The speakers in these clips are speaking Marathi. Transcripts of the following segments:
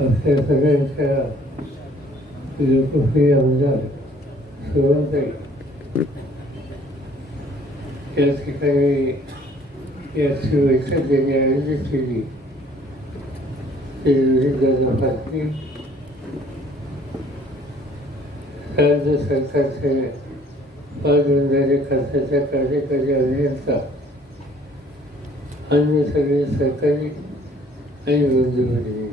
आपल्या सगळ्यांच्या लोकप्रिय आमदार सुरवंताई या ठिकाणी याची बैठक ज्यांनी आयोजित केली ते विविध पाटील राज्य सरकारचे पाचवंदारे खर्चाच्या कार्यकारी अभियंता अन्य सगळे सरकारी आणि बंधुभगिनींना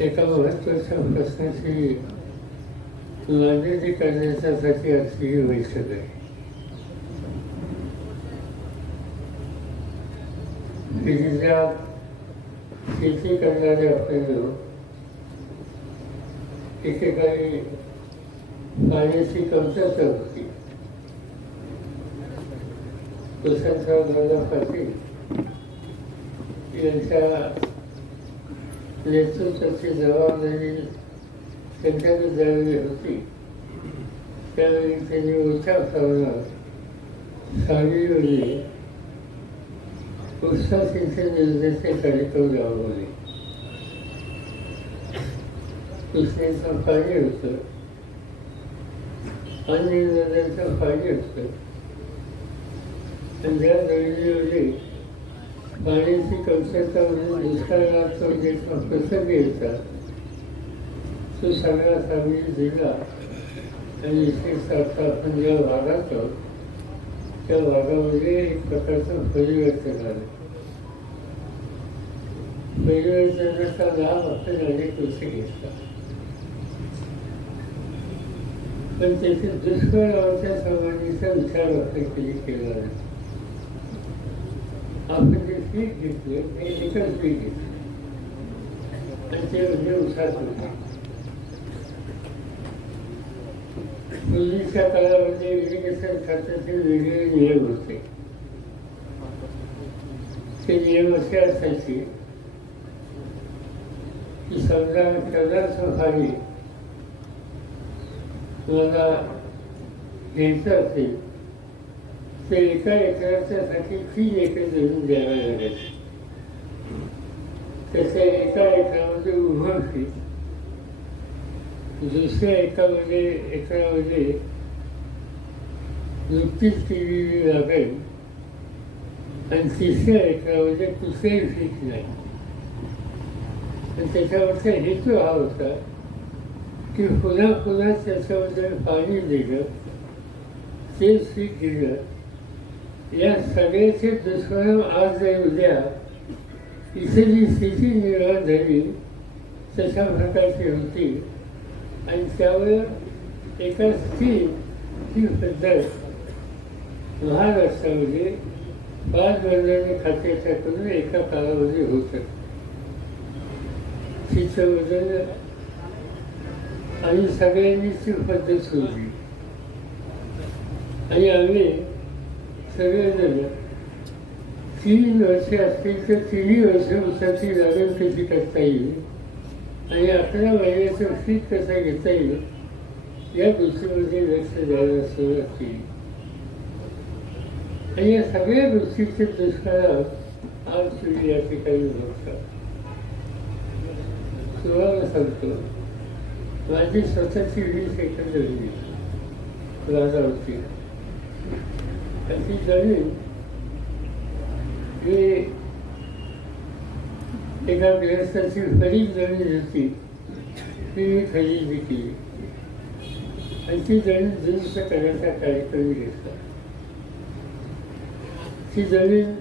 एका महत्त्वाच्या प्रश्नाची मांडणी करण्याच्यासाठी आजची ही बैठक आहे. जिल्ह्यात शेती करणारे आपल्याला एकेकाळी पाण्याची कमतरता होती. वसंतराव दादा पाटील यांच्या नेतृत्वाची जबाबदारी त्यांच्याकडे झालेली होती. त्यावेळी त्यांनी मोठ्या प्रमाणात सांगलीमध्ये उत्साह सिंचन योजनेचे कार्यक्रम राबवले. कृष्णेचा पाणी होतं. अन्य नद्यांचा पाणी होतं. आणि ज्या जमिनीमध्ये पाण्याची कमतरता म्हणून दुष्काळाचा जे प्रसंग येतात तो सगळा सांगली दिला. आणि विशेषतः आपण ज्या भागात आहोत त्या भागामध्ये एक प्रकारचं परिवर्तन आलं परिवर्तनाचा लाभ आपण अनेक वर्ष घेतला पण त्याचे दुष्काळाच्या समाधीचा विचार आपण कधी केला नाही. आपण जे पीक घेतले ते एकच पीक घेतले आणि ते म्हणजे उसाच पूर्वीच्या काळामध्ये इरिगेशन खात्याचे वेगळे नियम होते ते नियम असे असायचे की समजा कर्जाचं खाली मला घ्यायचं असेल तर एका एकराच्यासाठी तीन एकर जमीन द्याव्या लागायची त्याच्या एका एकरामध्ये उभं पीक दुसऱ्या एकामध्ये एकरामध्ये नुकतीच केलेली लागेल आणि तिसऱ्या एकरामध्ये कुठलंही पीक नाही आणि त्याच्यावरचा हेतू हा होता की पुन्हा पुन्हा त्याच्यामध्ये पाणी दिलं ते पीक दिलं या सगळ्याचे दुष्परिणाम आज नाही उद्या. इथे जी स्थिती निर्माण झाली तशा प्रकारची होती. आणि त्यावर एका स्थिर ही पद्धत महाराष्ट्रामध्ये पाच वर्गाने खात्याच्या करून एका कालामध्ये होत तिचं वजन आणि सगळ्यांनी ती पद्धत सोडली. आणि आम्ही सगळेजण तीन वर्षे असतील तर तिन्ही वर्ष उसाची लागण कशी करता येईल? आणि अकरा महिन्याचं पीक कसा घेता येईल? या गोष्टीमध्ये लक्ष द्यायला सुरुवात केली आणि या सगळ्या गोष्टीचे दुष्काळात आज तुम्ही या ठिकाणी बघता. तुम्हाला सांगतो माझी स्वतःची वीस एकर राजा राजावरती आणि जमीन ही एका गृहस्थाची खरीद जमीन होती ती मी खरेदी केली आणि ती जमीन दुरुस्त करण्याचा कार्यक्रम घेतला ती जमीन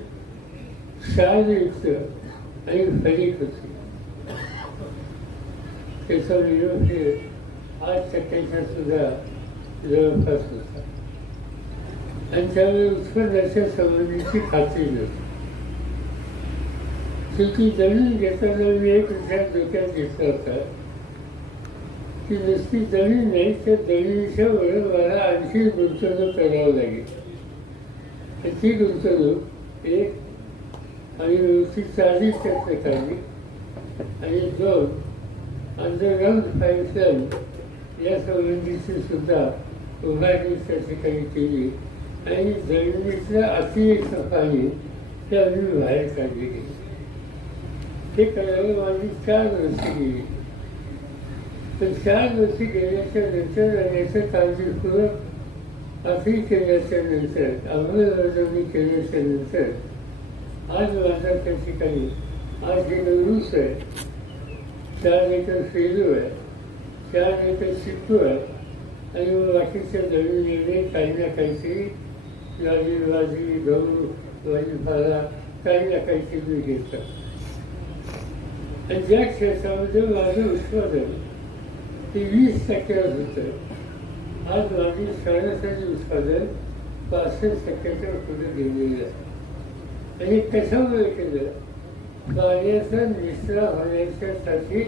शाळयुक्त आणि फरीक होती त्याचा विरोध हे आठ टक्क्याच्या सुद्धा जवळपास होता आणि त्यावेळी उत्पन्नाच्या संबंधीची खात्री नव्हती शेवटी जमीन घेताना मी एक विचार डोक्यात घेतला होता की नुसती जमीन नाही तर जमिनीच्या बरोबर मला आणखी गुंतवणूक करावं लागेल ती गुंतवणूक एक आणि व्यवस्थित टक्के काढली आणि दोन अंडरग्राऊंड पाईपलाईन या संबंधीची सुद्धा उभारणी त्या ठिकाणी केली आणि जमिनीतलं अतिरिक्त सफाई ते आम्ही बाहेर काढली ते करायला माझी चार वर्ष गेली. तर चार वर्ष गेल्याच्यानंतर आणि याचं काळजीपूर्वक आखरी केल्याच्यानंतर अंमलबजावणी केल्याच्यानंतर आज माझा त्या ठिकाणी आज हे नवरूस आहे. चार एकर फेलू आहे चार एकर शिकतो आहे. आणि मग बाकीच्या नवीन निर्णय काही ना काहीतरी लाजी बाजी गहू भाजीपाला काही ना काहीतरी मी घेतो आणि ज्या क्षेत्रामध्ये माझं उत्पादन ते वीस टक्क्यावर होतं. आज माझी सरासरी उत्पादन पासष्ट टक्क्याच्या पुढे गेलेलं. आहे आणि कशामुळे केलं? पाण्याचा निचरा होण्याच्यासाठी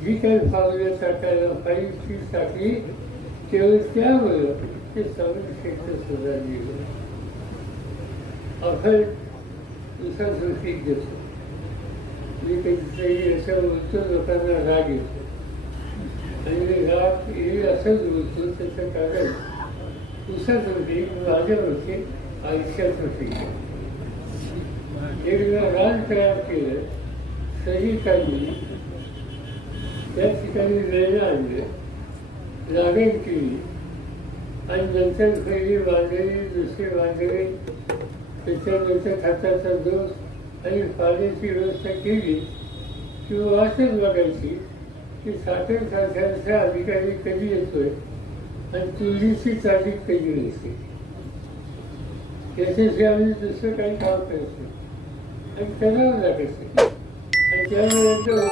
जी काही फावल्या टाकायला पाहिजे ती टाकली केवळ त्यामुळं ते सगळं क्षेत्र सुधारलेलं अफळ दुसरा पीक देतो मी कधीतरी असं बोलतो लोकांना राग येतो आणि राग हे असंच बोलतो त्याचं कारण तयार केलं सही काही त्या ठिकाणी वेळेला आणले लागण केली आणि नंतर पहिली बांधली दुसरी बांधली त्याच्यानंतर खताचा डोस आणि पाण्याची व्यवस्था केली किंवा वाचत बघायची की साखर साठ्यांचा अधिकारी कधी येतोय आणि तुझीची तारीख कधी येते. याच्याशिवाय आम्ही दुसरं काही काम करायचं आणि करावं लागायचं. आणि त्यानंतर